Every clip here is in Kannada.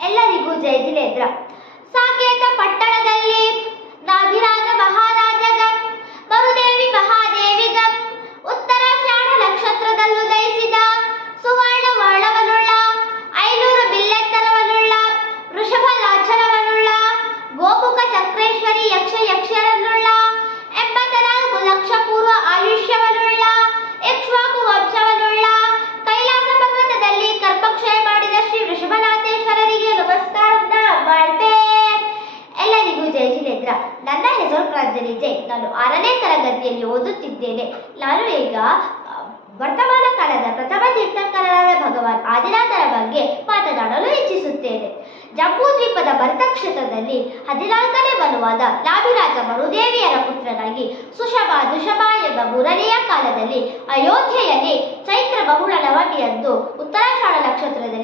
ಎಲ್ಲರಿಗೂ ಜಯ ಜಿನೇಂದ್ರ ಜೈ ನಾನು ಆರನೇ ತರಗತಿಯಲ್ಲಿ ಓದುತ್ತಿದ್ದೇನೆ. ನಾನು ಈಗ ವರ್ತಮಾನ ಕಾಲದ ಪ್ರಥಮ ತೀರ್ಥಂಕರರಾದ ಭಗವಾನ್ ಆದಿನಾಥರ ಬಗ್ಗೆ ಮಾತನಾಡಲು ಇಚ್ಛಿಸುತ್ತೇನೆ. ಜಂಬೂ ದ್ವೀಪದ ಭರತ ಕ್ಷೇತ್ರದಲ್ಲಿ ಹದಿನಾಲ್ಕನೇ ಬಲವಾದ ನಾಭಿರಾಜ ಮರುದೇವಿಯರ ಪುತ್ರನಾಗಿ ಸುಷಭ ದುಷಭ ಎಂಬ ಮೂರನೆಯ ಕಾಲದಲ್ಲಿ ಅಯೋಧ್ಯೆಯಲ್ಲಿ ಚೈತ್ರ ಬಹುಳ ನವಮಿಯಂದು ಉತ್ತರಾಷಾಢ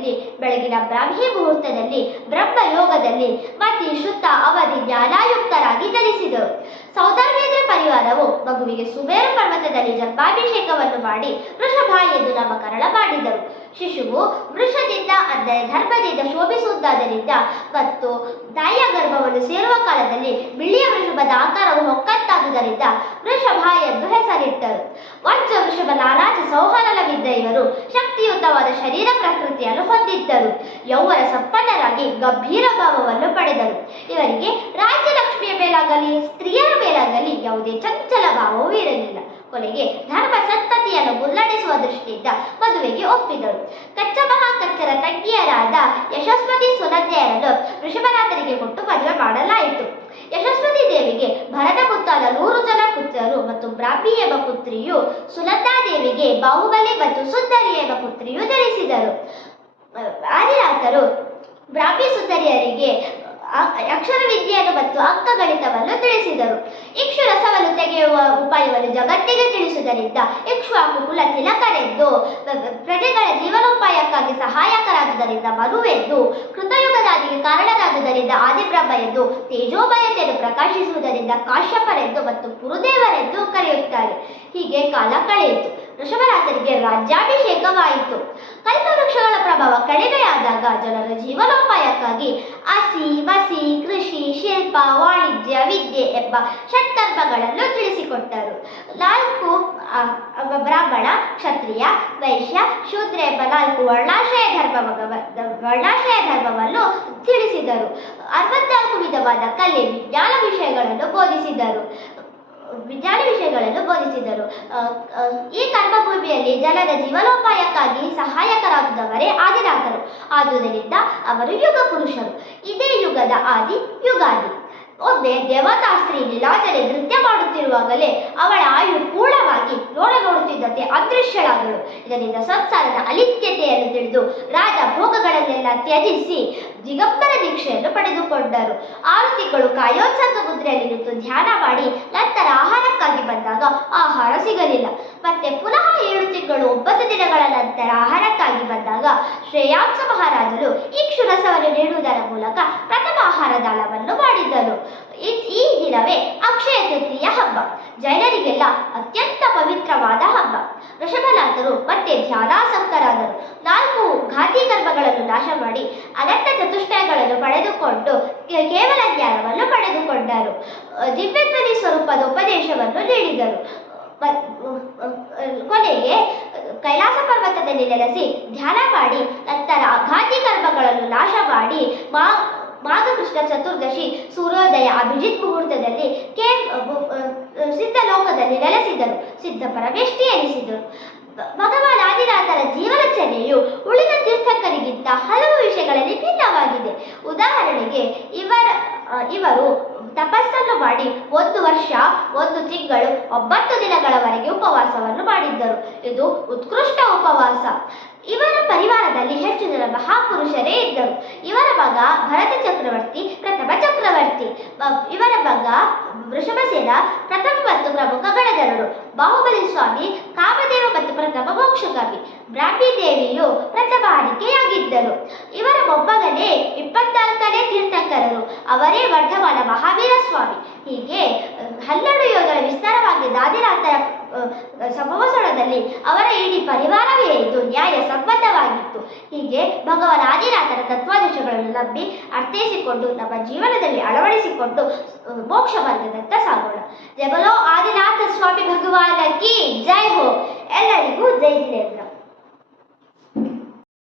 ನಕ್ಷತ್ರದಲ್ಲಿ ಬೆಳಗಿನ ಬ್ರಾಹ್ಮಿ ಮುಹೂರ್ತದಲ್ಲಿ ಬ್ರಹ್ಮ ಯೋಗದಲ್ಲಿ ಮತಿ ಶುದ್ಧ ಅವಧಿ ಜ್ಞಾನಾಯುಕ್ತರಾಗಿ ಧರಿಸಿದರು ಸೌದರ್ವೇಂದ್ರ ಪರಿವಾರವು ಮಗುವಿಗೆ ಸುಮೇರ ಪರ್ವತದಲ್ಲಿ ಜನ್ಮಾಭಿಷೇಕವನ್ನು ಮಾಡಿ ವೃಷಭ ಎಂದು ನಾಮಕರಣ ಮಾಡಿದರು. ಶಿಶುವು ವೃಷದಿಂದ ಅಂದರೆ ಧರ್ಮದಿಂದ ಶೋಭಿಸುವುದಾದ್ದರಿಂದ ಮತ್ತು ತಾಯಿಯ ಗರ್ಭವನ್ನು ಸೇರುವ ಕಾಲದಲ್ಲಿ ಬಿಳಿಯ ವೃಷಭದ ಆಕಾರವು ಹೊಕ್ಕತ್ತಾದುದರಿಂದ ವೃಷಭ ಎಂದು ಹೆಸರಿಟ್ಟರು. ವಜ್ರ ವೃಷಭ ನಾರಾಜ ಸೌಹಾನಲವಿದ್ದ ಇವರು ಶಕ್ತಿಯುತವಾದ ಶರೀರ ಪ್ರಕೃತಿಯನ್ನು ಹೊಂದಿದ್ದರು. ಯೌವನ ಸಂಪನ್ನರಾಗಿ ಗಂಭೀರ ಭಾವವನ್ನು ಪಡೆದರು. ಇವರಿಗೆ ರಾಜ್ಯಲಕ್ಷ್ಮಿಯ ಮೇಲಾಗಲಿ, ಸ್ತ್ರೀಯರ ಮೇಲಾಗಲಿ ಯಾವುದೇ ಚಂಚಲ ಭಾವವೂ ಇರಲಿಲ್ಲ. ಕೊನೆಗೆ ಧರ್ಮ ಸಂತತಿಯನ್ನು ಮುನ್ನಡೆಸುವ ದೃಷ್ಟಿಯಿಂದ ಮದುವೆಗೆ ಒಪ್ಪಿದರು. ಕಚ್ಚ ಮಹಾಕಚ್ಚರ ತಂಗಿಯರಾದ ಯಶಸ್ವತಿ ಸುನಂದೆಯರನ್ನು ವೃಷಭನಾಥರಿಗೆ ಕೊಟ್ಟು ಮದುವೆ ಮಾಡಲಾಯಿತು. ಯಶಸ್ವತಿ ಭರತ ನೂರು ಜನ ಪುತ್ರರು ಮತ್ತು ಬ್ರಾಹ್ಮಿ ಎಂಬ ಪುತ್ರಿಯು ಸುಲತಾದೇವಿಗೆ ಬಾಹುಬಲಿ ಮತ್ತು ಸುಂದರಿ ಎಂಬ ಪುತ್ರಿಯು ಧರಿಸಿದರು ಆದಿನಾಥರು ಬ್ರಾಹ್ಮಿ ಸುಂದರಿಯರಿಗೆ ಅಕ್ಷರ ವಿದ್ಯೆಯನ್ನು ಮತ್ತು ಅಂಕಗಣಿತವನ್ನು ತಿಳಿಸಿದರು. ಇಕ್ಷು ರಸವನ್ನು ತೆಗೆಯುವ ಜಗತ್ತಿಗೆ ತಿಳಿಸುವುದರಿಂದ ಇಕ್ಷ್ವಾಕು ಕುಲ ತಿಲಕರೆಂದು, ಪ್ರ- ಪ್ರ- ಪ್ರಜೆಗಳ ಜೀವನೋಪಾಯಕ್ಕಾಗಿ ಸಹಾಯಕರಾದುದರಿಂದ ಮನುವೆಂದು ಕೃತಯುಗದಾದಿಗೆ ಕಾರಣರಾದುದರಿಂದ ಆದಿಬ್ರಹ್ಮ ಎಂದು ತೇಜೋಮಯತೆಯನ್ನು ಪ್ರಕಾಶಿಸುವುದರಿಂದ ಕಾಶ್ಯಪರೆಂದು ಮತ್ತು ಪುರುದೇವರೆಂದು ಕರೆಯುತ್ತಾರೆ. ಹೀಗೆ ಕಾಲ ಕಳೆಯಿತು. ವೃಷಭರಾತರಿಗೆ ರಾಜ್ಯಾಭಿಷೇಕವಾಯಿತು. ಕಲ್ಪವೃಕ್ಷಗಳ ಪ್ರಭಾವ ಕಡಿಮೆಯಾದಾಗ ಜನರ ಜೀವನೋಪಾಯಕ್ಕಾಗಿ ಹಸಿ ಬಸಿ ಕೃಷಿ, ಶಿಲ್ಪ, ವಾಣಿಜ್ಯ, ವಿದ್ಯೆ ಎಂಬ ಷಟ್ಕರ್ಮಗಳನ್ನು ಬ್ರಾಹ್ಮಣ ಕ್ಷತ್ರಿಯ, ವೈಶ್ಯ, ಶೂದ್ರ ಎಂಬ ನಾಲ್ಕು ವರ್ಣಾಶ್ರಯ ಧರ್ಮ ವರ್ಣಾಶ್ರಯ ಧರ್ಮವನ್ನು ತಿಳಿಸಿದರು. ಅರವತ್ನಾಲ್ಕು ವಿಧವಾದ ಕಲೆ, ವಿಜ್ಞಾನ ವಿಷಯಗಳನ್ನು ಬೋಧಿಸಿದರು. ವಿಜ್ಞಾನ ವಿಷಯಗಳನ್ನು ಬೋಧಿಸಿದರು. ಈ ಕರ್ಮಭೂಮಿಯಲ್ಲಿ ಜನರ ಜೀವನೋಪಾಯಕ್ಕಾಗಿ ಸಹಾಯಕರಾದವರೇ ಆದಿನಾಥರು. ಆದುದರಿಂದ ಅವರು ಯುಗ ಪುರುಷರು. ಇದೇ ಯುಗದ ಆದಿ ಯುಗಾದಿ. ಒಮ್ಮೆ ದೇವತಾಸ್ತ್ರೀ ನೀಲಾಂಜನೆ ನೃತ್ಯ ಮಾಡುತ್ತಿರುವಾಗಲೇ ಅವಳ ಆಯು ಪೂರ್ಣವಾಗಿ ನೋಡ ನೋಡುತ್ತಿದ್ದಂತೆ ಅದೃಶ್ಯಳಾದಳು. ಇದರಿಂದ ಸಂಸಾರದ ಅಲಿತ್ಯತೆಯನ್ನು ತಿಳಿದು ರಾಜ ಭೋಗಗಳನ್ನೆಲ್ಲ ತ್ಯಜಿಸಿ ದಿಗಂಬರ ದೀಕ್ಷೆಯನ್ನು ಪಡೆದುಕೊಂಡರು. ಆರು ತಿಂಗಳು ಕಾಯೋತ್ಸವ ಮುದ್ರೆಯಲ್ಲಿ ನಿಂತು ಧ್ಯಾನ ಮಾಡಿ ನಂತರ ಆಹಾರಕ್ಕಾಗಿ ಬಂದಾಗ ಆಹಾರ ಸಿಗಲಿಲ್ಲ. ಮತ್ತೆ ಪುನಃ ಏಳು ತಿಂಗಳು ಒಂಬತ್ತು ದಿನಗಳ ನಂತರ ಆಹಾರಕ್ಕಾಗಿ ಬಂದಾಗ ಶ್ರೇಯಾಂಶ ಮಹಾರಾಜರು ಈ ಕ್ಷುರಸವನ್ನು ನೀಡುವುದರ ಮೂಲಕ ಪ್ರಥಮ ಆಹಾರ ದಾನವನ್ನು ಮಾಡಿದ್ದರು ಈ ದಿನವೇ ಅಕ್ಷಯ ಹಬ್ಬ. ಜೈನರಿಗೆಲ್ಲ ಅತ್ಯಂತ ಪವಿತ್ರವಾದ ಹಬ್ಬ. ವೃಷಭನಾಥರು ಮತ್ತೆ ಧ್ಯಾನಾಸಕ್ತರಾದರು. ನಾಲ್ಕು ಘಾತಿ ಕರ್ಮಗಳನ್ನು ನಾಶ ಮಾಡಿ ಅನಂತ ಚತುಷ್ಟಯಗಳನ್ನು ಪಡೆದುಕೊಂಡು ಕೇವಲ ಜ್ಞಾನವನ್ನು ಪಡೆದುಕೊಂಡರು. ದಿವ್ಯಧ್ವನಿ ಸ್ವರೂಪದ ಉಪದೇಶವನ್ನು ನೀಡಿದರು. ಕೊನೆಗೆ ಕೈಲಾಸ ಪರ್ವತದಲ್ಲಿ ನೆಲೆಸಿ ಧ್ಯಾನ ಮಾಡಿ ನಂತರ ಘಾತಿ ಕರ್ಮಗಳನ್ನು ನಾಶ ಮಾಡಿ ಮಾ, ಮಾಘಕೃಷ್ಣ ಚತುರ್ದಶಿ ಸೂರ್ಯೋದಯ ಅಭಿಜಿತ್ ಮುಹೂರ್ತದಲ್ಲಿ ಸಿದ್ಧಲೋಕದಲ್ಲಿ ನೆಲೆಸಿದರು. ಸಿದ್ಧ ಪರಮೇಷ್ಠಿ ಎನಿಸಿದರು. ಭಗವಾನ್ ಆದಿನಾಥರ ಜೀವನಚರ್ಯೆಯು ಉಳಿದ ತೀರ್ಥಕರಿಗಿಂತ ಹಲವು ವಿಷಯಗಳಲ್ಲಿ ಭಿನ್ನವಾಗಿದೆ. ಉದಾಹರಣೆಗೆ, ಇವರ ಇವರು ತಪಸ್ಸನ್ನು ಮಾಡಿ ಒಂದು ವರ್ಷ, ಒಂದು ತಿಂಗಳು, ಒಂಬತ್ತು ದಿನಗಳವರೆಗೆ ಉಪವಾಸವನ್ನು ಮಾಡಿದ್ದರು. ಇದು ಉತ್ಕೃಷ್ಟ ಉಪವಾಸ. ಇವರ ಪರಿವಾರದಲ್ಲಿ ಹೆಚ್ಚು ಜನ ಮಹಾಪುರುಷರೇ ಇದ್ದರು. ಇವರ ಮಗ ಭರತ ಚಕ್ರವರ್ತಿ, ಪ್ರಥಮ ಚಕ್ರವರ್ತಿ. ಇವರ ಮಗ ವೃಷಭಸೇನ, ಪ್ರಥಮ ಮತ್ತು ಪ್ರಮುಖ ಗಣಧರರು ಬಾಹುಬಲಿ ಸ್ವಾಮಿ, ಕಾಮದೇವ ಮತ್ತು ಪ್ರಥಮ ಮೋಕ್ಷಗಾಮಿ. ಬ್ರಾಹ್ಮಿ ದೇವಿಯು ಪ್ರಥಮ ಆದಿಕೆಯಾಗಿದ್ದರು ಇವರ ಮೊಮ್ಮಗನೇ ಇಪ್ಪತ್ನಾಲ್ಕನೇ ತೀರ್ಥಂಕರರು. ಅವರೇ ವರ್ಧಮಾನ ಮಹಾವೀರ ಸ್ವಾಮಿ ಹೀಗೆ ಹನ್ನೆರಡು ಯೋಜನೆ ವಿಸ್ತಾರವಾಗಿ ದಾದಿನಾಥರ ಸ್ಥಳದಲ್ಲಿ ಅವರ ಇಡೀ ಪರಿವಾರವೇ ಇದು ನ್ಯಾಯ ಸಂಬಂಧವಾಗಿತ್ತು. ಹೀಗೆ, ಭಗವಾನ್ ಆದಿನಾಥರ ತತ್ವಾದೇಶಗಳನ್ನು ನಂಬಿ ಅರ್ಥೈಸಿಕೊಂಡು, ನಮ್ಮ ಜೀವನದಲ್ಲಿ ಅಳವಡಿಸಿಕೊಂಡು ಮೋಕ್ಷ ಮಾರ್ಗದತ್ತ ಸಾಗೋಣ. ಜಬಲೋ ಬೋಲೋ ಆದಿನಾಥ ಸ್ವಾಮಿ ಭಗವಾನ ಕಿ ಜೈ ಹೋ. ಎಲ್ಲರಿಗೂ ಜೈ ಜಿನೇಂದ್ರ